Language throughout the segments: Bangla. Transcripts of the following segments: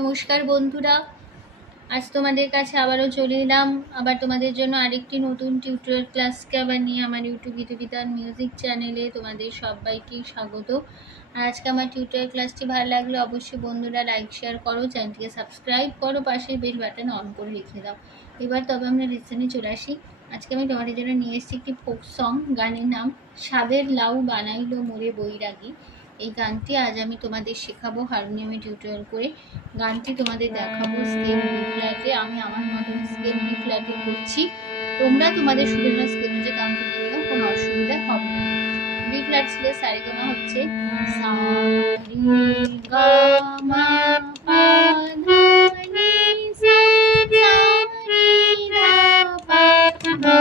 নমস্কার বন্ধুরা, আজ তোমাদের কাছে আবারও চলে এলাম আবার তোমাদের জন্য আরেকটি নতুন টিউটোরিয়াল ক্লাসকে আবার নিয়ে আমার ইউটিউব গীতবিতান মিউজিক চ্যানেলে তোমাদের সবাইকে স্বাগত। আর আজকে আমার টিউটোরিয়াল ক্লাসটি ভালো লাগলে অবশ্যই বন্ধুরা লাইক শেয়ার করো, চ্যানেলটিকে সাবস্ক্রাইব করো, পাশের বেল বাটন অন করে রেখে দাও। এবার তবে আমরা লেসনে চলে আসি। আজকে আমি তোমাদের জন্য নিয়ে এসেছি একটি ফোক সং, গানের নাম স্বাদের লাউ বানাইলো মোরে বৈরাগী। এই গানটি আজ আমি তোমাদের শেখাবো হারমোনিয়ামে টিউটোরিয়াল করে। গানটি তোমাদের দেখাবো স্কেল বি ফ্ল্যাটে। আমি আমার মতন স্কেল বি ফ্ল্যাটে করছি, তোমরা তোমাদের সুবিধা স্কেল অনুযায়ী গান তুলে নিও, কোনো অসুবিধা হবে না। বি ফ্ল্যাট স্কেলে সারেগামা হচ্ছে সা রে গা মা পা ধা নি সা সা রে গা পা ধা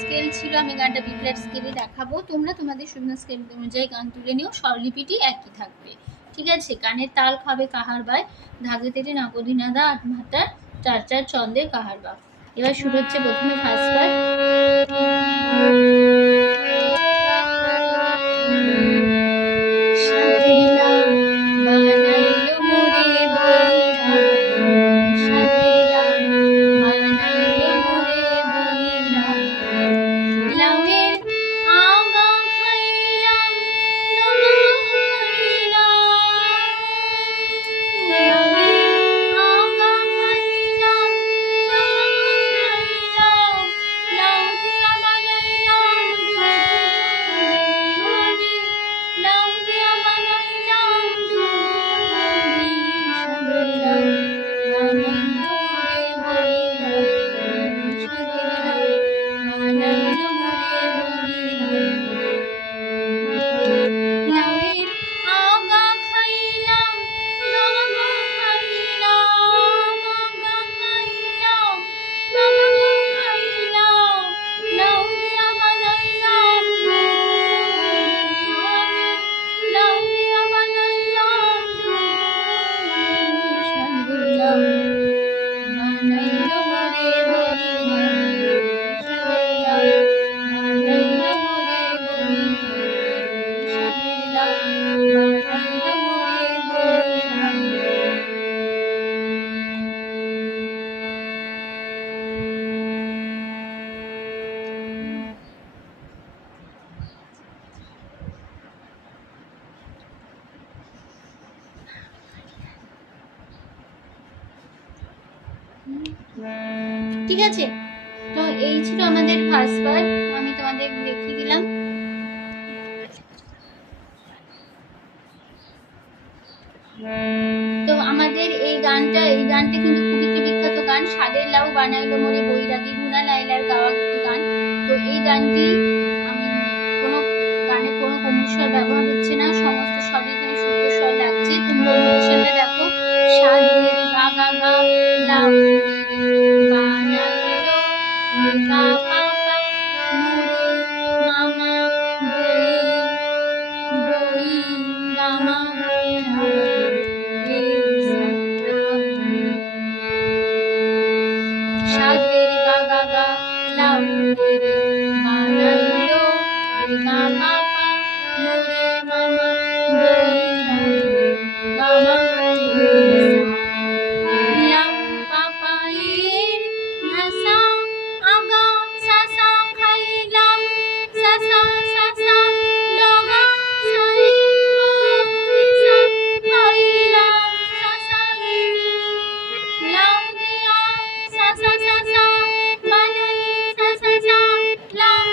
স্কেল ছিল। আমি গানটা বি ফ্ল্যাট স্কেলে দেখাবো, তোমরা তোমাদের সুবিধা স্কেল অনুযায়ী গান তুলে নিও, স্বরলিপিটি একই থাকবে। ঠিক আছে? গানের তাল খাবে কাহার বায়, ধাগে তেটে নাকদিনাদা আট মাত্রার চার চার ছন্দে কাহার বা। এবার শুরু হচ্ছে প্রথমে ফার্স্ট বার। ঠিক আছে, তো এই ছিল আমাদের ফার্স্ট বার, আমি তোমাদের দেখিয়ে দিলাম। তো আমাদের এই গানটা কিন্তু খুবই বিখ্যাত গান, স্বাদের লাউ বানাইলো মোরে বৈরাগী, গুনা লাইলার গাওয়া গান। তো এই গানটি আমি কোনো গানে কোনো কমস্বর ব্যবহার হচ্ছে না, সমস্ত স্বরে এখানে শুদ্ধ স্বর লাগছে। তোমরা নোটেশনটা দেখো, স্বাদের গা গা গা লাউ বানাইলো গা পা পা মোরে মামা বই গামা স্বাদের গা গা গা লাউ বানাইলো গা পা পা মোরে মামা বই গামা লাউ পাপায়ের ভাষা আগা সাসা খাইলাম সাসা সাসা লগা সাই সা খাইলাম সাসা গিনি লাউ দিয়া সাসা সাসা বানাই সাসা সা লাউ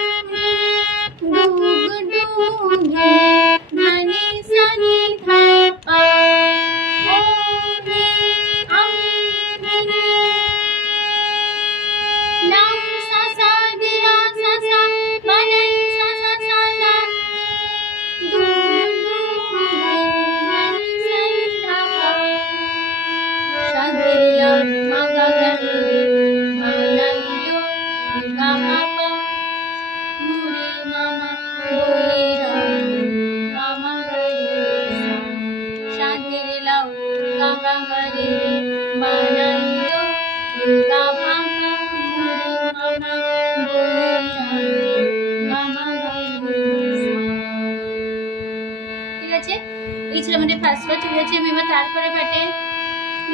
ডুগ ডুগে ধানি সানি ধাপা মোটামুটি ফার্স্ট পার্ট হয়েছে। আমি এবার তারপরে পাটে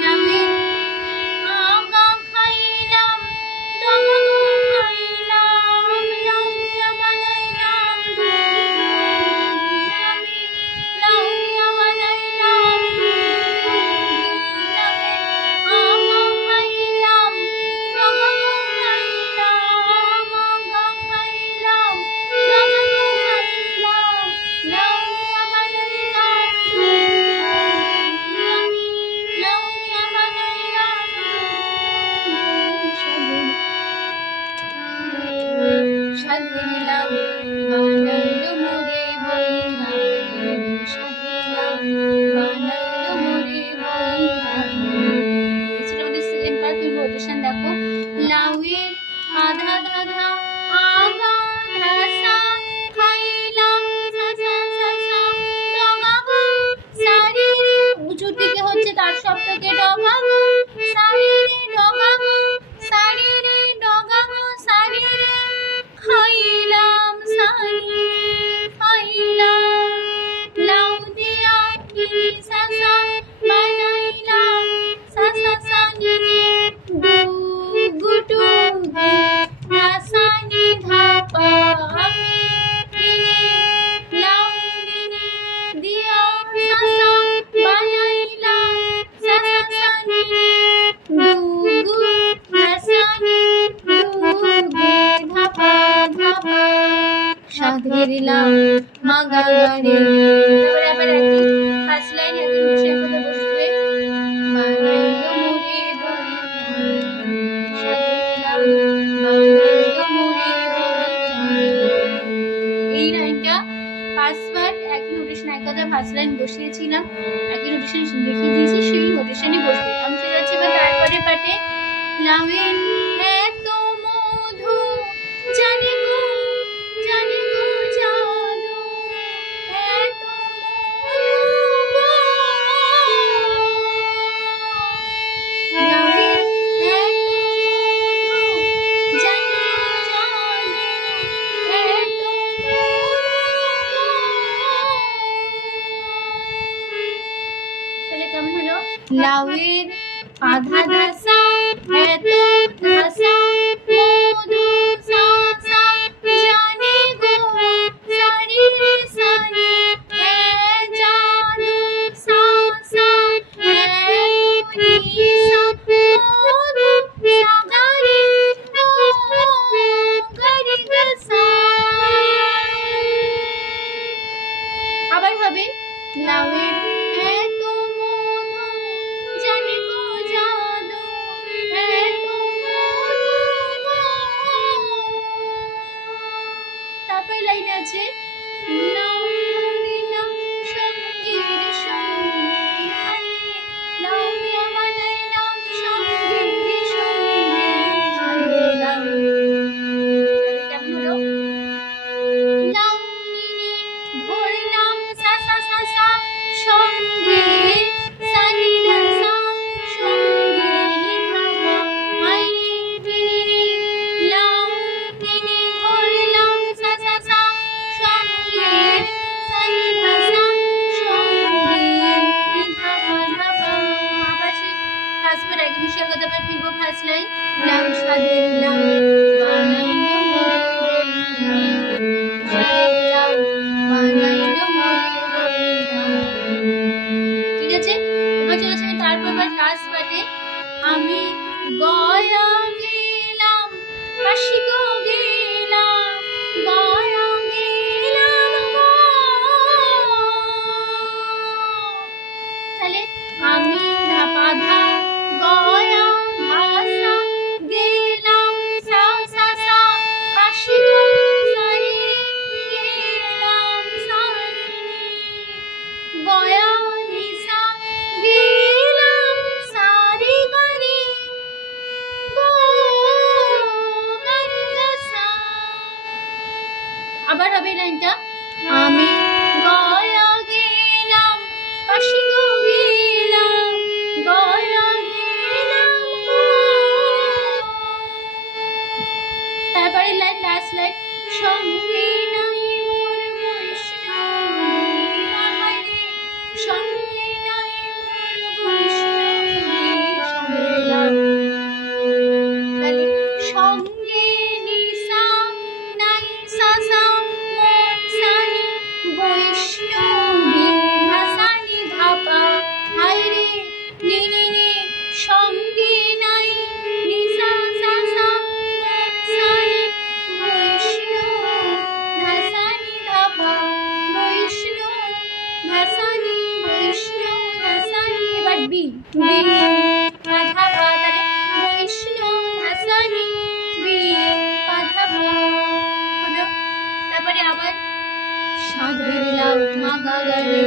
নামে আগা খাইলাম ডগা খাইলাম লাউয়া বানাইলাম আমি লাউয়া বানাইলাম নামে আগা খাইলাম ডগা খাইলাম আগা খাইলাম ডগা খাইলাম লাউয়া বানাইলাম আমি লাউয়া বানাইলাম সাধিলাম বানাইলো মোরে বইরা সাধিলাম বানাইলো মোরে বইরা। সেটা আমাদের সেকেন্ড পার্ট। তুমি নোটেশন দেখো। লাউয়ের আধা দাধা আগা ধাসা খাইলাম সাসা সাসা ডগা গো সারি রে উঁচুর দিকে হচ্ছে তার সপ্তকে ডগা গো সারি রে ডগা গো সারি রে ডগা গো সারি রে খাইলাম সারি খাইলাম লাউ দিয়া কি সাসা বানাইলাম সাসা সানি দু গুটু নাসানি ধাপা আমি কিনে লাউ দিনে দিয়া সাসা বানাইলাম সাসা সানি দুগু নাসানি দুগে ধাপা ধাপা সাধিলাম মাগাগারে। তারপরে আবার একই ফার্স্ট লাইন একই নোটেশন কথা বসবে। বানাইলো মোরে বইরা সাধিলাম বানাইলো মোরে বইরা। এই লাইনটা ফার্স্ট পার্ট একই নোটেশন এক কথা ফার্স্ট লাইন বসিয়েছিলাম, একই নোটেশন দেখিয়ে দিয়েছি, সেই নোটেশনই বসবে। আমি চলে যাচ্ছি এবার তারপরে পাটে। লাউয়ের এত মধু জানি গো জাদু এত মধু গো লাউয়ের এত মধু জানি জাদু এত মধু গো। তাহলে কেমন হলো? লাউয়ের আধা ধাসা এত ধাসা মধু সাসা জানি গো সারি রে সারি এ জাদু সাসা এ নিসা মধু সাগারি গো গারি গাসা। আবার হবে লাউয়ের এত মধু জানি গো জাদু এত মধু গো। তারপরে লাইন আছে লাউ বানাইলাম সঙ্গীর সঙ্গে আইনে লাউয়া বানাইলাম সঙ্গীর সঙ্গে সাধিলাম। কেমন হলো? লাউ নিয়ে ধরলাম সাসা সাসা সঙ্গে সানি ধাসা সঙ্গে ধাসা আইনে টিনে লাউ নিয়ে ধরলাম সাসা সা সঙ্গে সানি ধাসা সঙ্গে ধাপা ধাপা। আবার সেই ফার্স্ট পার্ট একই বিষয়ের কথা আবার ফিরবো। ফার্স্ট লাইন লাউ সাধিলাম বানাইলো মোরে বইরা সাধিলাম বানাইলো মোরে বইরা। ঠিক আছে, এবার চলে যাবে তারপর আবার লাস্ট পার্টে। আমি গয়া গেলাম কাশি গো গেলাম গয়া গেলাম গো। তাহলে আমি ধাপা ধা গয়া ভাসা গেলাম সা সা সা কাশি গো সারি গেলাম সারি গয়া নিসা গেলাম সারি গারি গো গারি গাসা। আবার হবে লাইনটা আমি গয়া গেলাম কাশি গো গেলাম গয়া গেলাম গো। তারপরে লাইন লাস্ট লাইন সঙ্গে নাই মোর বৈষ্ণব আহারে সঙ্গে আবার সাধে দিলাম মা গা গা রে।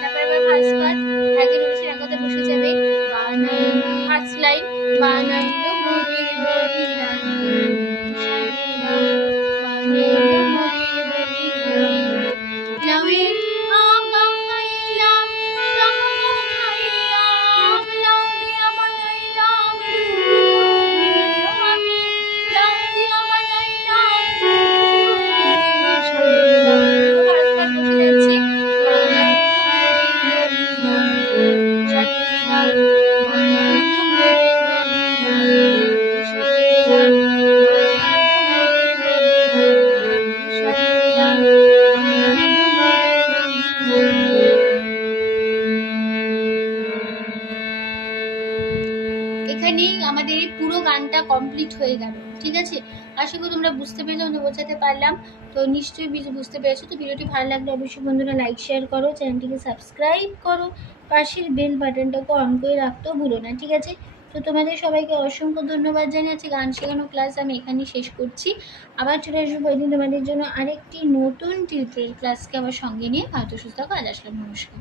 তারপর আবার ফার্স্ট পার্ট একের অনুসারে একাতে বসে যাবে। ফার্স্ট লাইন বানাইলো মোরে বলিরাম সাধে দিলাম বানাইলো মোরে বলিরাম লাউয়ের আগা খাইলাম লাউ খাইলাম লাউ দিয়া বানাইলাম আমি লাউ দিয়া বানাইলাম সাধে দিলাম। ফার্স্ট পার্ট বসে যাচ্ছে বানাইলো মোরে বলিরাম সাধে দিলাম বানাইলো মোরে বলিরাম সাধে দিলাম বানাইলো মোরে বলিরাম সাধে দিলাম বানাইলো মোরে বলিরাম। এখানেই আমাদের এই পুরো গানটা কমপ্লিট হয়ে গেল। ঠিক আছে, আশা করি তোমরা বুঝতে পেরেছো, আমি বোঝাতে পারলাম। তো নিশ্চয়ই বুঝতে পেরেছো। তো ভিডিওটি ভালো লাগলে অবশ্যই বন্ধুরা লাইক শেয়ার করো, চ্যানেলটিকে সাবস্ক্রাইব করো, পাশের বেল বাটনটাকে অন করে রাখতেও ভুলো না। ঠিক আছে, তো তোমাদের সবাইকে অসংখ্য ধন্যবাদ জানাচ্ছি। গান শেখানো ক্লাস আমি এখানেই শেষ করছি। আবার চলে আসবো কয়েকদিন তোমাদের জন্য আরেকটি নতুন টিউটোরিয়াল ক্লাসকে আবার সঙ্গে নিয়ে। ভালো সুস্থ থাকো। আজ আসলাম, নমস্কার।